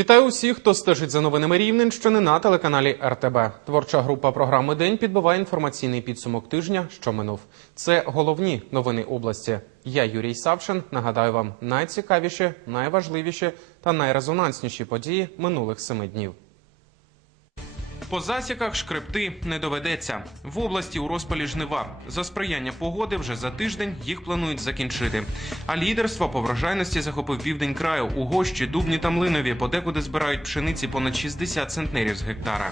Вітаю усіх, хто стежить за новинами Рівненщини на телеканалі РТБ. Творча група програми День підбиває інформаційний підсумок тижня, що минув. Це головні новини області. Я Юрій Савшин. Нагадаю вам найцікавіші, найважливіші та найрезонансніші події минулих семи днів. По засіках шкребти не доведеться. В області у розпалі жнива. За сприяння погоди вже за тиждень їх планують закінчити. А лідерство по врожайності захопив південь краю. У Гощі, Дубні та Млинові подекуди збирають пшениці понад 60 центнерів з гектара.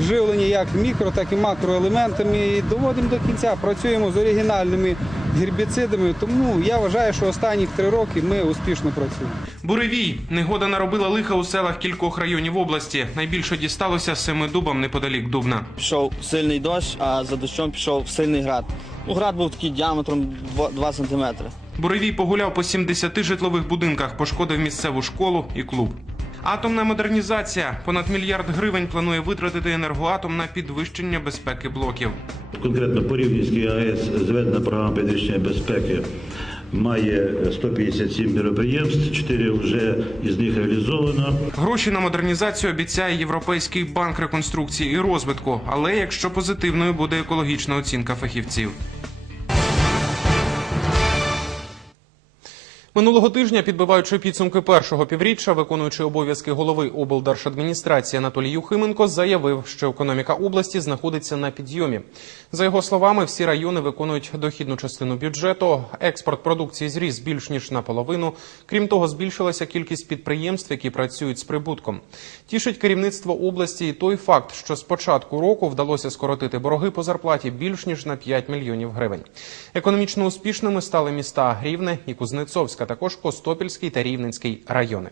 Живлені як мікро, так і макроелементами. Доводимо до кінця. Працюємо з оригінальними гербіцидами. Тому я вважаю, що останні три роки ми успішно працюємо. Буревій. Негода наробила лиха у селах кількох районів області. Найбільше дісталося семидубам неподалік Дубна. Пішов сильний дощ, а за дощом пішов сильний град. Ну, град був такий діаметром 2 см. Буревій погуляв по 70 житлових будинках, пошкодив місцеву школу і клуб. Атомна модернізація. Понад мільярд гривень планує витратити енергоатом на підвищення безпеки блоків. Конкретно по Рівненській АЕС зведена програма підвищення безпеки має 157 мероприємств, 4 вже із них реалізовано. Гроші на модернізацію обіцяє Європейський банк реконструкції і розвитку, але якщо позитивною буде екологічна оцінка фахівців. Минулого тижня, підбиваючи підсумки першого півріччя, виконуючий обов'язки голови облдержадміністрації Анатолій Юхименко заявив, що економіка області знаходиться на підйомі. За його словами, всі райони виконують дохідну частину бюджету. Експорт продукції зріс більш ніж наполовину. Крім того, збільшилася кількість підприємств, які працюють з прибутком. Тішить керівництво області і той факт, що з початку року вдалося скоротити борги по зарплаті більш ніж на 5 мільйонів гривень. Економічно успішними стали міста Рівне і Кузнецовська, також Костопільський та Рівненський райони.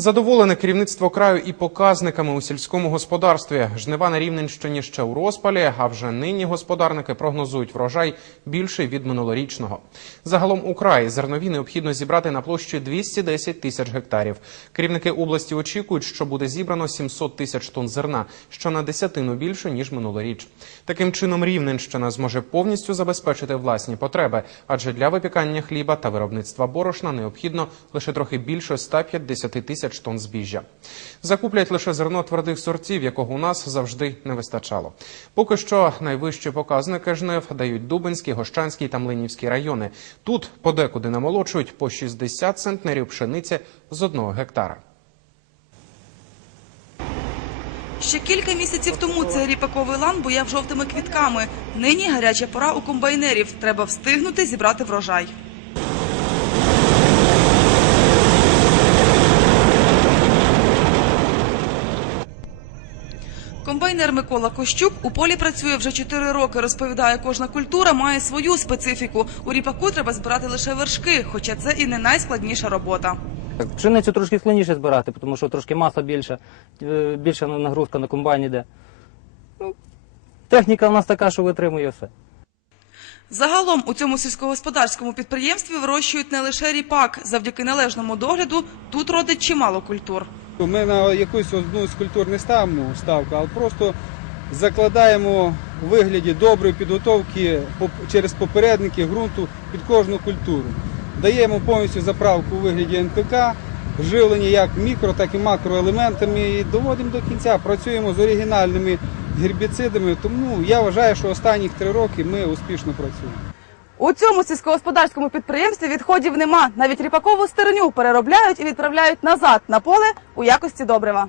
Задоволене керівництво краю і показниками у сільському господарстві. Жнива на Рівненщині ще у розпалі, а вже нині господарники прогнозують врожай більший від минулорічного. Загалом у краї зернові необхідно зібрати на площі 210 тисяч гектарів. Керівники області очікують, що буде зібрано 700 тисяч тонн зерна, що на десятину більше ніж минулоріч. Таким чином Рівненщина зможе повністю забезпечити власні потреби, адже для випікання хліба та виробництва борошна необхідно лише трохи більше 150 тисяч тонн збіжжя. Закуплять лише зерно твердих сортів, якого у нас завжди не вистачало. Поки що найвищі показники жнив дають Дубинський, Гощанський та Млинівський райони. Тут подекуди намолочують по 60 центнерів пшениці з одного гектара. Ще кілька місяців тому цей ріпаковий лан буяв жовтими квітками. Нині гаряча пора у комбайнерів. Треба встигнути зібрати врожай. Комбайнер Микола Кощук у полі працює вже 4 роки. Розповідає, кожна культура має свою специфіку. У ріпаку треба збирати лише вершки, хоча це і не найскладніша робота. Так, Пшеницю трошки складніше збирати, тому що трошки маса більша, е, більша нагрузка на комбайні йде. Ну, техніка в нас така, що витримує все. Загалом у цьому сільськогосподарському підприємстві вирощують не лише ріпак. Завдяки належному догляду тут родить чимало культур. Ми на якусь одну з культур не ставимо ставку, а просто закладаємо у вигляді доброї підготовки через попередники ґрунту під кожну культуру. Даємо повністю заправку у вигляді НПК, живлені як мікро, так і макроелементами. І доводимо до кінця. Працюємо з оригінальними гербіцидами. Тому я вважаю, що останні три роки ми успішно працюємо. У цьому сільськогосподарському підприємстві відходів нема. Навіть ріпакову стерню переробляють і відправляють назад на поле у якості добрива.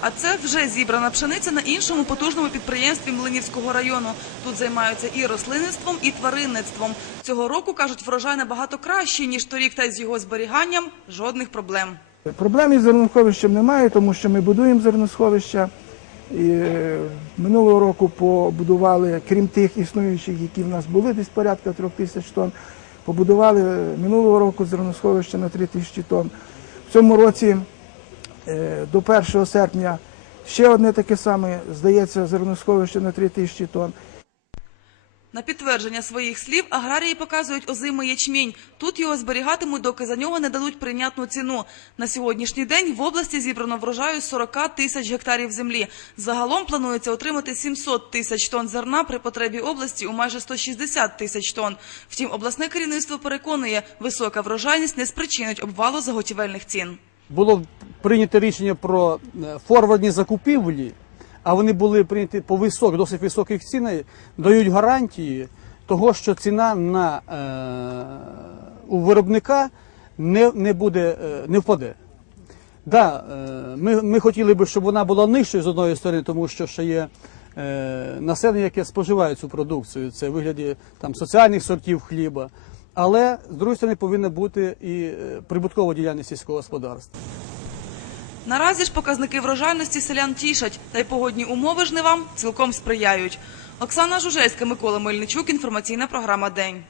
А це вже зібрана пшениця на іншому потужному підприємстві Млинівського району. Тут займаються і рослинництвом, і тваринництвом. Цього року кажуть, врожай набагато кращий ніж торік, та з його зберіганням жодних проблем. Проблем із зерносховищем немає, тому що ми будуємо зерносховища. І е, минулого року побудували, крім тих існуючих, які в нас були, десь порядка трьох тисяч тонн, побудували е, минулого року зерносховище на 3 тисячі тонн. В цьому році е, до 1 серпня ще одне таке саме, здається, зерносховище на 3 тисячі тонн. На підтвердження своїх слів аграрії показують озимий ячмінь. Тут його зберігатимуть, доки за нього не дадуть прийнятну ціну. На сьогоднішній день в області зібрано врожаю з 40 тисяч гектарів землі. Загалом планується отримати 700 тисяч тонн зерна при потребі області у майже 160 тисяч тонн. Втім, обласне керівництво переконує, висока врожайність не спричинить обвалу заготівельних цін. було прийнято рішення про е, форвардні закупівлі, а вони були прийняті по висок, досить високих цінах, дають гарантії того, що ціна на, е, у виробника не, не, буде, е, не впаде. Да, е, ми, ми хотіли б, щоб вона була нижчою з одної сторони, тому що ще є е, населення, яке споживає цю продукцію. Це в вигляді там, соціальних сортів хліба. Але з другої сторони повинна бути і е, прибуткова діяльність сільського господарства. Наразі ж показники врожайності селян тішать, та й погодні умови жнивам цілком сприяють. Оксана Жужельська, Микола Мельничук, інформаційна програма День.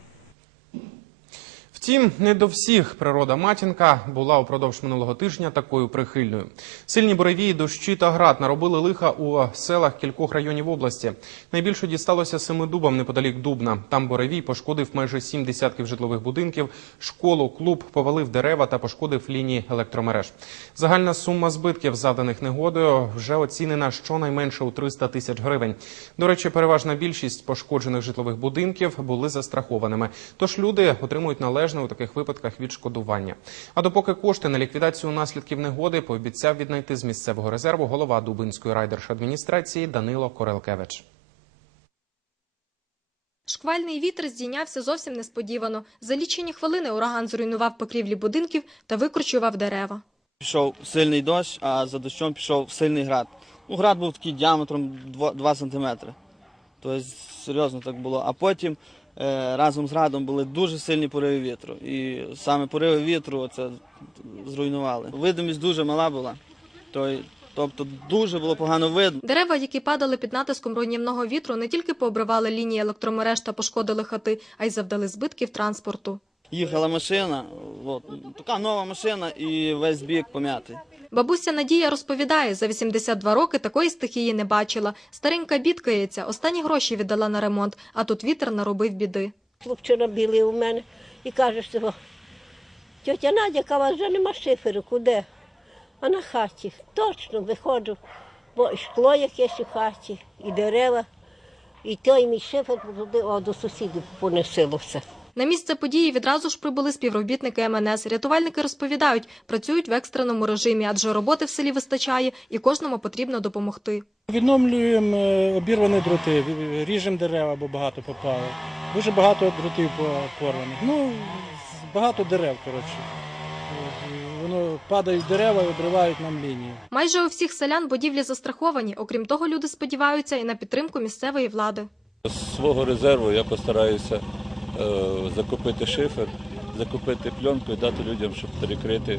Втім, не до всіх природа матінка була упродовж минулого тижня такою прихильною. Сильні буревії, дощі та град наробили лиха у селах кількох районів області. Найбільше дісталося Семидубам неподалік Дубна. Там буревій пошкодив майже сім десятків житлових будинків, школу, клуб, повалив дерева та пошкодив лінії електромереж. Загальна сума збитків, завданих негодою, вже оцінена щонайменше у 300 тисяч гривень. До речі, переважна більшість пошкоджених житлових будинків були застрахованими. Тож люди отримують належне у таких випадках відшкодування. А допоки кошти на ліквідацію наслідків негоди пообіцяв віднайти з місцевого резерву голова Дубинської райдержадміністрації Данило Корелкевич. Шквальний вітер здійнявся зовсім несподівано. За лічені хвилини ураган зруйнував покрівлі будинків та викручував дерева. Пішов сильний дощ, а за дощом пішов сильний град. Ну, град був такий діаметром 2 сантиметри. Тобто серйозно так було. А потім разом з градом були дуже сильні пориви вітру. І саме пориви вітру це зруйнували. Видимість дуже мала була. Тобто дуже було погано видно. Дерева, які падали під натиском руйнівного вітру, не тільки пообривали лінії електромереж та пошкодили хати, а й завдали збитків транспорту. Їхала машина, от, така нова машина і весь бік пом'ятий. Бабуся Надія розповідає, за 82 роки такої стихії не бачила. Старенька бідкається, останні гроші віддала на ремонт, а тут вітер наробив біди. Вчора білий у мене і каже, що тетя Надя, каже, вже нема шиферу, куди? А на хаті. Точно виходжу, бо і шкло якесь у хаті, і дерева, і той мій шифер туди о, до сусідів понесило все. На місце події відразу ж прибули співробітники МНС. Рятувальники розповідають, працюють в екстреному режимі, адже роботи в селі вистачає і кожному потрібно допомогти. Відновлюємо е, обірвані дроти, ріжемо дерева, бо багато попало. Дуже багато дротів по- порваних. Ну, багато дерев, коротше. Воно падають дерева і обривають нам лінію. Майже у всіх селян будівлі застраховані. Окрім того, люди сподіваються і на підтримку місцевої влади. З свого резерву я постараюся закупити шифер, закупити пленку і дати людям, щоб перекрити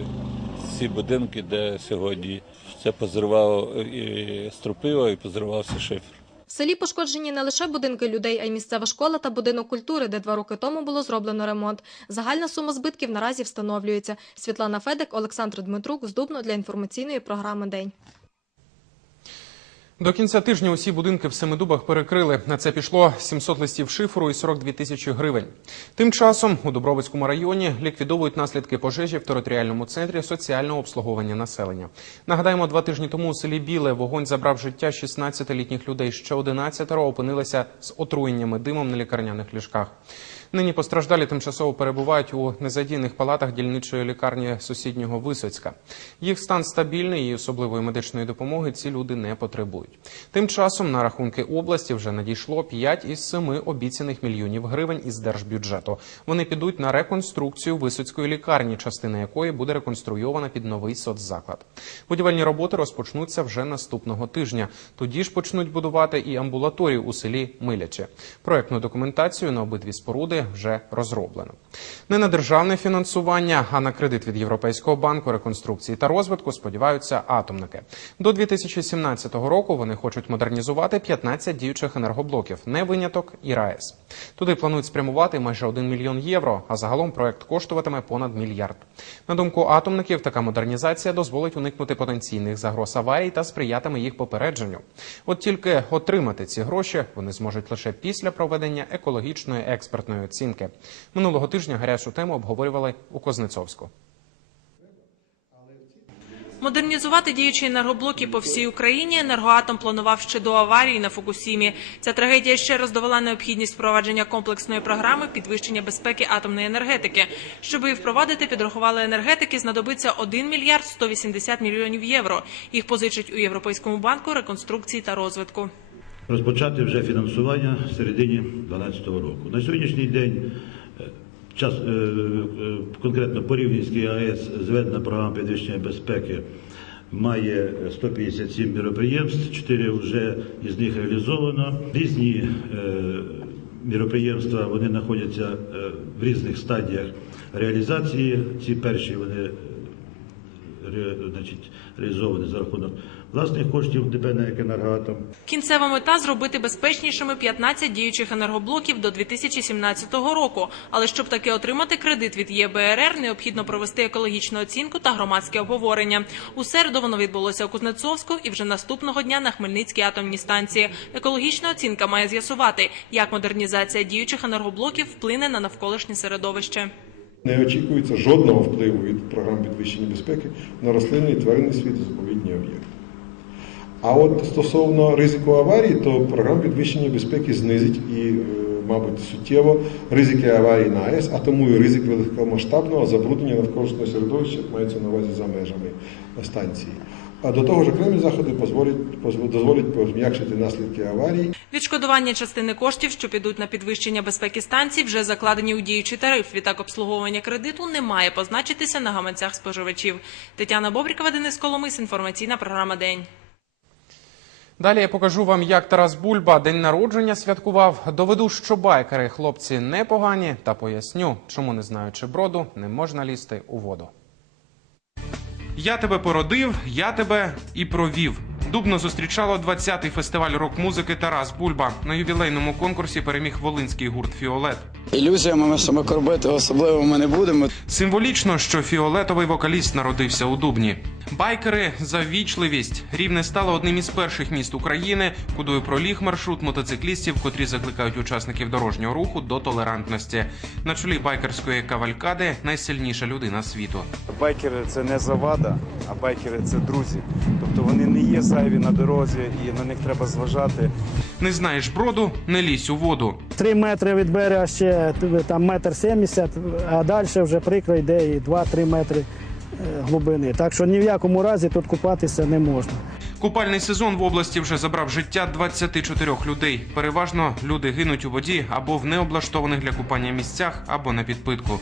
ці будинки, де сьогодні це позривало і струпило, і позривався шифер. В селі пошкоджені не лише будинки людей, а й місцева школа та будинок культури, де два роки тому було зроблено ремонт. Загальна сума збитків наразі встановлюється. Світлана Федек, Олександр Дмитрук з Дубно для інформаційної програми День. До кінця тижня усі будинки в Семидубах перекрили. На це пішло 700 листів шиферу і 42 тисячі гривень. Тим часом у Дубровицькому районі ліквідовують наслідки пожежі в територіальному центрі соціального обслуговування населення. Нагадаємо, два тижні тому у селі Біле вогонь забрав життя 16-літніх людей. Ще 11 опинилися з отруєннями димом на лікарняних ліжках. Нині постраждалі тимчасово перебувають у незадійних палатах дільничої лікарні сусіднього Висоцька. Їх стан стабільний і особливої медичної допомоги ці люди не потребують. Тим часом на рахунки області вже надійшло 5 із 7 обіцяних мільйонів гривень із держбюджету. Вони підуть на реконструкцію Висоцької лікарні, частина якої буде реконструйована під новий соцзаклад. Будівельні роботи розпочнуться вже наступного тижня. Тоді ж почнуть будувати і амбулаторію у селі Миляче. Проектну документацію на обидві споруди вже розроблено. Не на державне фінансування, а на кредит від Європейського банку реконструкції та розвитку сподіваються атомники. До 2017 року вони хочуть модернізувати 15 діючих енергоблоків, не виняток і РаЕС. Туди планують спрямувати майже 1 мільйон євро, а загалом проект коштуватиме понад мільярд. На думку атомників, така модернізація дозволить уникнути потенційних загроз аварій та сприятиме їх попередженню. От тільки отримати ці гроші вони зможуть лише після проведення екологічної експертної оцінки. Минулого тижня гарячу тему обговорювали у Кознецовську. Модернізувати діючі енергоблоки по всій Україні енергоатом планував ще до аварії на Фукусімі. Ця трагедія ще раз довела необхідність впровадження комплексної програми підвищення безпеки атомної енергетики. Щоб її впровадити, підрахували енергетики, знадобиться 1 мільярд 180 мільйонів євро. Їх позичать у Європейському банку реконструкції та розвитку. Розпочати вже фінансування в середині 2012 року. На сьогоднішній день е, час, е, е, конкретно по Рівненській АЕС зведена програма підвищення безпеки має 157 міроприємств, 4 вже із них реалізовано. Різні міроприємства вони знаходяться в різних стадіях реалізації. Ці перші вони значить, реалізовані за рахунок власних коштів ДП «НЕК «Енергоатом». Кінцева мета зробити безпечнішими 15 діючих енергоблоків до 2017 року. Але щоб таки отримати кредит від ЄБРР, необхідно провести екологічну оцінку та громадське обговорення. У середу воно відбулося у Кузнецовську і вже наступного дня на Хмельницькій атомній станції. Екологічна оцінка має з'ясувати, як модернізація діючих енергоблоків вплине на навколишнє середовище. Не очікується жодного впливу від програм підвищення безпеки на рослинний і тваринний світ і заповідні об'єкти. А от стосовно ризику аварії, то програма підвищення безпеки знизить і, е, мабуть, суттєво ризики аварії на АЕС, а тому і ризик великомасштабного забруднення навколишнього середовища, мається на увазі за межами станції. А до того ж, окремі заходи дозволять, дозволять пом'якшити наслідки аварії Відшкодування частини коштів, що підуть на підвищення безпеки станцій, вже закладені у діючий тариф. Відтак обслуговування кредиту не має позначитися на гаманцях споживачів. Тетяна Бобрікова, Денис Коломис, інформаційна програма День. Далі я покажу вам, як Тарас Бульба день народження святкував. Доведу, що байкери хлопці непогані, та поясню, чому не знаючи броду, не можна лізти у воду. Я тебе породив, я тебе і провів. Дубно зустрічало 20-й фестиваль рок-музики Тарас Бульба. На ювілейному конкурсі переміг волинський гурт Фіолет. Ілюзіями, що ми корбити особливо ми не будемо. Символічно, що фіолетовий вокаліст народився у Дубні. Байкери за вічливість. Рівне стало одним із перших міст України, кудою проліг маршрут мотоциклістів, котрі закликають учасників дорожнього руху до толерантності. На чолі байкерської кавалькади найсильніша людина світу. Байкери це не завада, а байкери це друзі. Тобто вони не є зайві на дорозі і на них треба зважати. Не знаєш броду, не лізь у воду. Три метри від берега ще там метр сімдесят, а далі вже прикро йде і 2-3 метри глибини. Так що ні в якому разі тут купатися не можна. Купальний сезон в області вже забрав життя 24 людей. Переважно люди гинуть у воді або в необлаштованих для купання місцях, або на підпитку.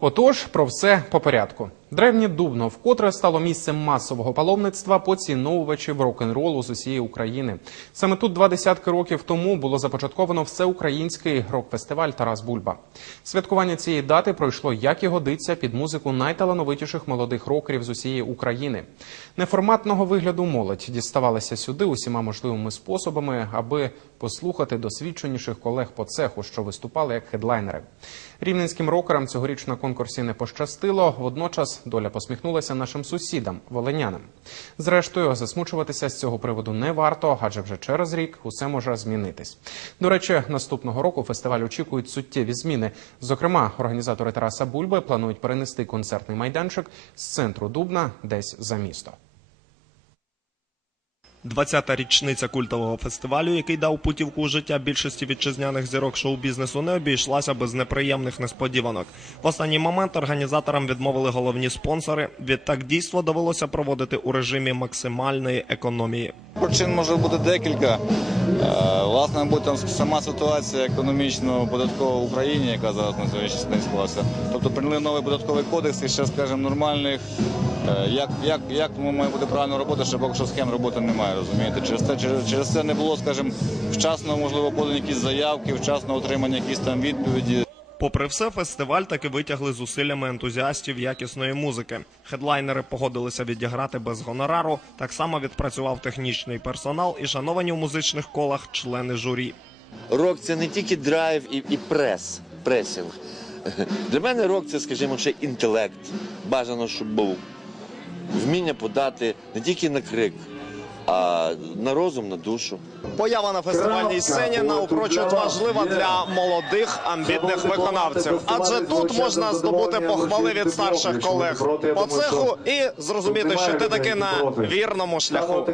Отож, про все по порядку. Древнє Дубно вкотре стало місцем масового паломництва поціновувачів рок-н-ролу з усієї України. Саме тут два десятки років тому було започатковано всеукраїнський рок-фестиваль Тарас Бульба. Святкування цієї дати пройшло як і годиться під музику найталановитіших молодих рокерів з усієї України. Неформатного вигляду молодь діставалася сюди усіма можливими способами, аби послухати досвідченіших колег по цеху, що виступали як хедлайнери. Рівненським рокерам цьогоріч на конкурсі не пощастило. Водночас доля посміхнулася нашим сусідам, волинянам. Зрештою, засмучуватися з цього приводу не варто, адже вже через рік усе може змінитись. До речі, наступного року фестиваль очікують суттєві зміни. Зокрема, організатори Тараса Бульби планують перенести концертний майданчик з центру Дубна десь за місто. 20-та річниця культового фестивалю, який дав путівку у життя більшості вітчизняних зірок шоу-бізнесу, не обійшлася без неприємних несподіванок. В останній момент організаторам відмовили головні спонсори. Відтак дійство довелося проводити у режимі максимальної економії. Причин може бути декілька. Е, Власне, мабуть, там сама ситуація економічно-податкова в Україні, яка зараз на сьогоднішній день склалася. Тобто прийняли новий податковий кодекс і ще, скажімо, нормальних Як, як, як має бути правильна робота, ще поки що схем роботи немає, розумієте? Через це, через, через це не було, скажімо, вчасно, можливо, подані якісь заявки, вчасно отримання якісь там відповіді. Попри все, фестиваль таки витягли зусиллями ентузіастів якісної музики. Хедлайнери погодилися відіграти без гонорару. Так само відпрацював технічний персонал і шановані в музичних колах члени журі. Рок це не тільки драйв і, і прес, пресінг. Для мене рок це, скажімо, ще інтелект. Бажано, щоб був. Вміння подати не тільки на крик, а на розум, на душу. Поява на фестивальній сцені напрочуд важлива для молодих амбітних виконавців, адже тут можна здобути похвали від старших колег по цеху і зрозуміти, що ти таки на вірному шляху.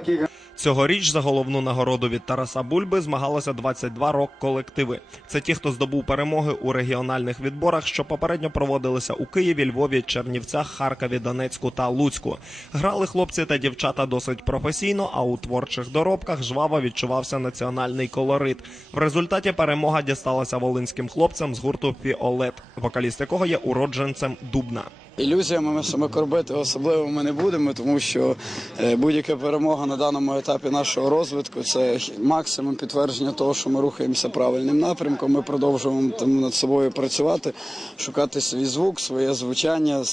Цьогоріч за головну нагороду від Тараса Бульби змагалося 22 рок-колективи. Це ті, хто здобув перемоги у регіональних відборах, що попередньо проводилися у Києві, Львові, Чернівцях, Харкові, Донецьку та Луцьку. Грали хлопці та дівчата досить професійно, а у творчих доробках жваво відчувався національний колорит. В результаті перемога дісталася волинським хлопцям з гурту Фіолет, вокаліст якого є уродженцем Дубна. Ілюзіями ми себе кормити особливо ми не будемо, тому що е, будь-яка перемога на даному етапі нашого розвитку це максимум підтвердження того, що ми рухаємося правильним напрямком. Ми продовжуємо там над собою працювати, шукати свій звук, своє звучання,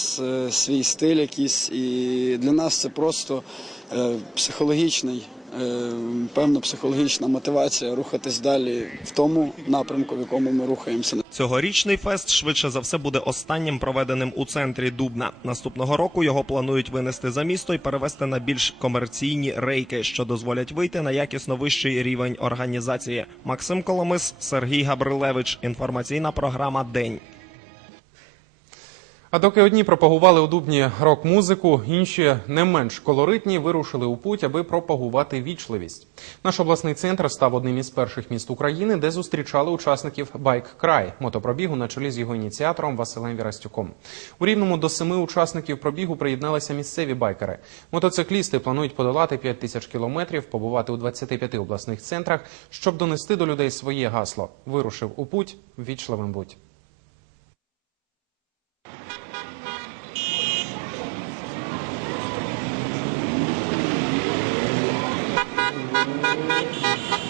свій стиль якийсь. І для нас це просто е, психологічний. Е, Певна психологічна мотивація рухатись далі в тому напрямку, в якому ми рухаємося. Цьогорічний фест швидше за все буде останнім проведеним у центрі Дубна. Наступного року його планують винести за місто і перевести на більш комерційні рейки, що дозволять вийти на якісно вищий рівень організації. Максим Коломис, Сергій Габрилевич. Інформаційна програма День. А доки одні пропагували у Дубні рок-музику, інші не менш колоритні вирушили у путь, аби пропагувати вічливість. Наш обласний центр став одним із перших міст України, де зустрічали учасників Байк Край мотопробігу на чолі з його ініціатором Василем Вірастюком. У рівному до семи учасників пробігу приєдналися місцеві байкери. Мотоциклісти планують подолати 5 тисяч кілометрів, побувати у 25 обласних центрах, щоб донести до людей своє гасло. Вирушив у путь вічливим будь. Thank you.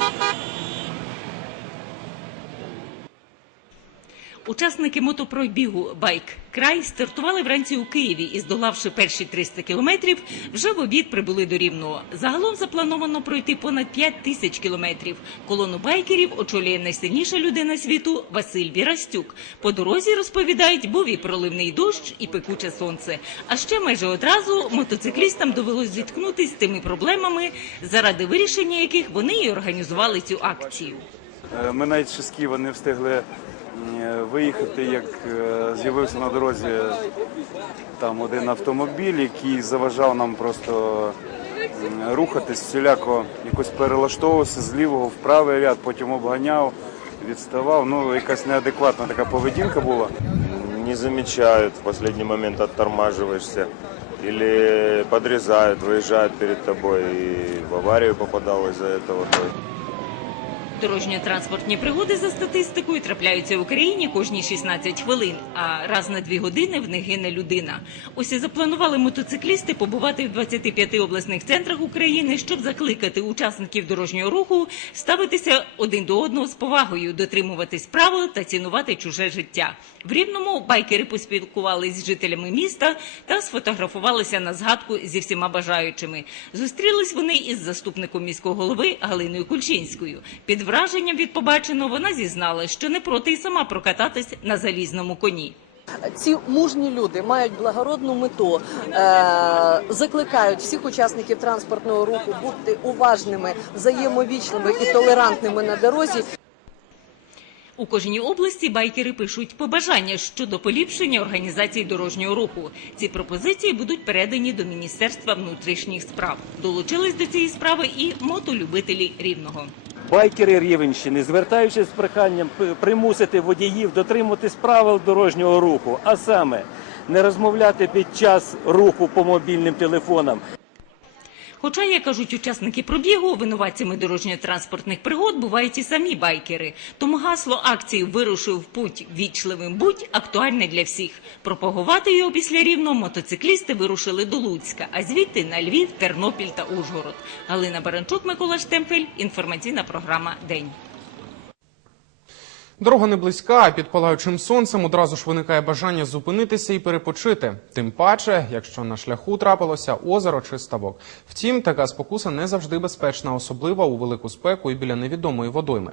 Учасники мотопробігу Байк Край стартували вранці у Києві і, здолавши перші 300 кілометрів, вже в обід прибули до Рівного. Загалом заплановано пройти понад 5 тисяч кілометрів. Колону байкерів очолює найсильніша людина світу Василь Вірастюк. По дорозі розповідають, був і проливний дощ, і пекуче сонце. А ще майже одразу мотоциклістам довелось зіткнутися з тими проблемами, заради вирішення яких вони і організували цю акцію. Е, Ми навіть з Києва не встигли виїхати, як е, з'явився на дорозі там один автомобіль, який заважав нам просто рухатись, всіляко якось перелаштовувався з лівого в правий ряд, потім обганяв, відставав. Ну, якась неадекватна така поведінка була. не замечают, в последний момент оттормаживаешься или подрезают, выезжают перед тобой и в аварию попадал из-за этого. Дорожньо-транспортні пригоди за статистикою трапляються в Україні кожні 16 хвилин, а раз на дві години в них гине людина. Ось і запланували мотоциклісти побувати в 25 обласних центрах України, щоб закликати учасників дорожнього руху ставитися один до одного з повагою, дотримуватись правил та цінувати чуже життя. В Рівному байкери поспілкувалися з жителями міста та сфотографувалися на згадку зі всіма бажаючими. Зустрілись вони із заступником міського голови Галиною Кульчинською. Під враженням від побаченого вона зізнала, що не проти й сама прокататись на залізному коні. Ці мужні люди мають благородну мету, е- закликають всіх учасників транспортного руху бути уважними, взаємовічними і толерантними на дорозі. У кожній області байкери пишуть побажання щодо поліпшення організації дорожнього руху. Ці пропозиції будуть передані до Міністерства внутрішніх справ. Долучились до цієї справи і мотолюбителі рівного. Байкери Рівенщини, звертаючись з проханням примусити водіїв дотримуватись правил дорожнього руху, а саме не розмовляти під час руху по мобільним телефонам, Хоча, як кажуть учасники пробігу, винуватцями дорожньо-транспортних пригод бувають і самі байкери. Тому гасло акції «Вирушив в путь вічливим будь» актуальне для всіх. Пропагувати його після рівно мотоциклісти вирушили до Луцька, а звідти на Львів, Тернопіль та Ужгород. Галина Баранчук, Микола Штемпель. Інформаційна програма «День». Дорога не близька, а під палаючим сонцем одразу ж виникає бажання зупинитися і перепочити. Тим паче, якщо на шляху трапилося озеро чи ставок. Втім, така спокуса не завжди безпечна, особливо у велику спеку і біля невідомої водойми.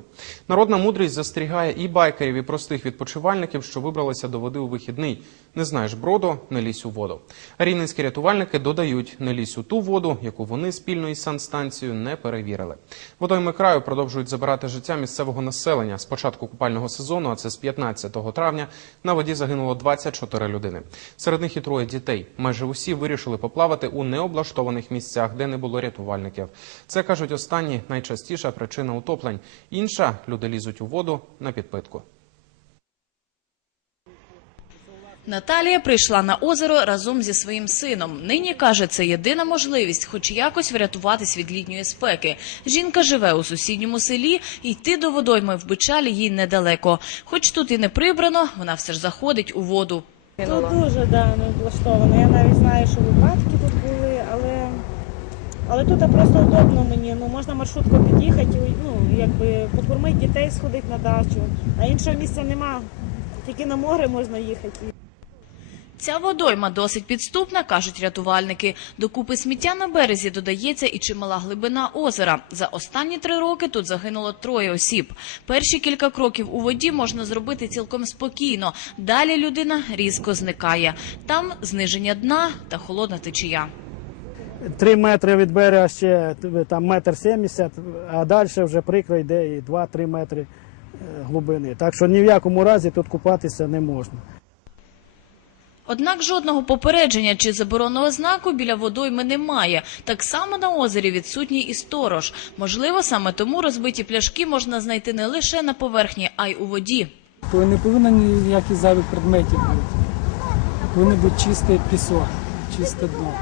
Народна мудрість застерігає і байкерів, і простих відпочивальників, що вибралися до води у вихідний. Не знаєш броду, не лізь у воду. Рівненські рятувальники додають, не лізь у ту воду, яку вони спільно із санстанцією не перевірили. Водойми краю продовжують забирати життя місцевого населення. З початку купального сезону, а це з 15 травня, на воді загинуло 24 людини. Серед них і троє дітей. Майже усі вирішили поплавати у необлаштованих місцях, де не було рятувальників. Це кажуть останні найчастіша причина утоплень. Інша люди лізуть у воду на підпитку. Наталія прийшла на озеро разом зі своїм сином. Нині каже, це єдина можливість, хоч якось врятуватись від літньої спеки. Жінка живе у сусідньому селі, йти до водойми в Бичалі їй недалеко. Хоч тут і не прибрано, вона все ж заходить у воду. Тут дуже да, не облаштовано. Я навіть знаю, що випадки тут були, але, але тут просто удобно мені. Ну, можна маршрутку під'їхати, ну, якби покормити дітей, сходити на дачу. А іншого місця нема. Тільки на море можна їхати. Ця водойма досить підступна, кажуть рятувальники. До купи сміття на березі додається і чимала глибина озера. За останні три роки тут загинуло троє осіб. Перші кілька кроків у воді можна зробити цілком спокійно. Далі людина різко зникає. Там зниження дна та холодна течія. Три метри від берега ще там метр сімдесят, а далі вже прикро йде і 2-3 метри е, глибини. Так що ні в якому разі тут купатися не можна. Однак жодного попередження чи заборонного знаку біля водойми немає. Так само на озері відсутній і сторож. Можливо, саме тому розбиті пляшки можна знайти не лише на поверхні, а й у воді. То не повинно ніяких зайвих предметів бути. Повинен бути чистий пісок, чисте дно.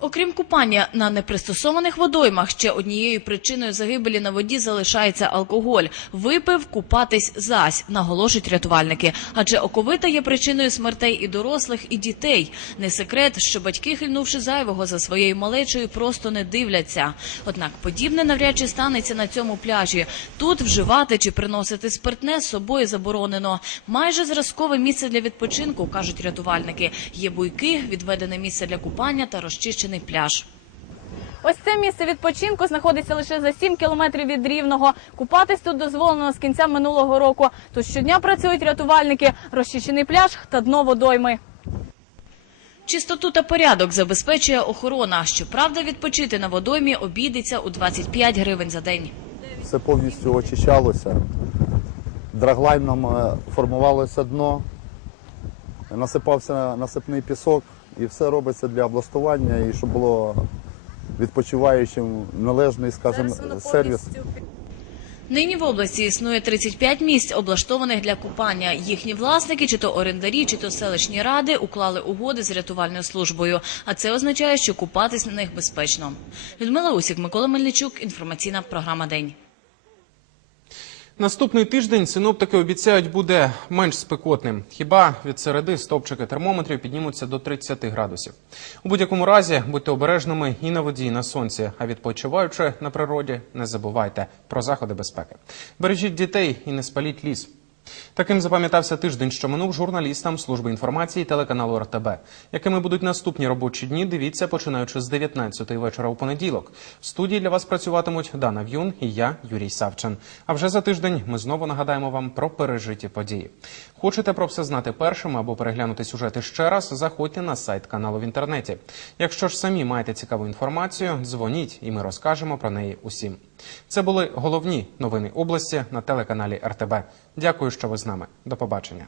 Окрім купання на непристосованих водоймах, ще однією причиною загибелі на воді залишається алкоголь. Випив, купатись зась, наголошують рятувальники. Адже оковита є причиною смертей і дорослих, і дітей. Не секрет, що батьки, хильнувши зайвого за своєю малечою, просто не дивляться. Однак подібне навряд чи станеться на цьому пляжі. Тут вживати чи приносити спиртне з собою заборонено. Майже зразкове місце для відпочинку, кажуть рятувальники. Є буйки, відведене місце для купання та розчищений пляж. Ось це місце відпочинку знаходиться лише за 7 кілометрів від Рівного. Купатись тут дозволено з кінця минулого року. Тут щодня працюють рятувальники, розчищений пляж та дно водойми. Чистоту та порядок забезпечує охорона. Щоправда, відпочити на водоймі обійдеться у 25 гривень за день. Все повністю очищалося. Драглайном е, формувалося дно, насипався насипний пісок і все робиться для облаштування і щоб було відпочиваючим належний, скажімо, сервіс. Нині в області існує 35 місць, облаштованих для купання. Їхні власники, чи то орендарі, чи то селищні ради, уклали угоди з рятувальною службою. А це означає, що купатись на них безпечно. Людмила Усік, Микола Мельничук. Інформаційна програма День. Наступний тиждень синоптики обіцяють буде менш спекотним. Хіба від середи стовпчики термометрів піднімуться до 30 градусів. У будь-якому разі будьте обережними і на воді, і на сонці. А відпочиваючи на природі, не забувайте про заходи безпеки. Бережіть дітей і не спаліть ліс. Таким запам'ятався тиждень, що минув журналістам служби інформації телеканалу РТБ. Якими будуть наступні робочі дні, дивіться, починаючи з 19-ї вечора у понеділок. В студії для вас працюватимуть Дана В'юн і я, Юрій Савчин. А вже за тиждень ми знову нагадаємо вам про пережиті події. Хочете про все знати першим або переглянути сюжети ще раз? Заходьте на сайт каналу в інтернеті. Якщо ж самі маєте цікаву інформацію, дзвоніть, і ми розкажемо про неї усім. Це були головні новини області на телеканалі РТБ. Дякую, що ви з нами. До побачення.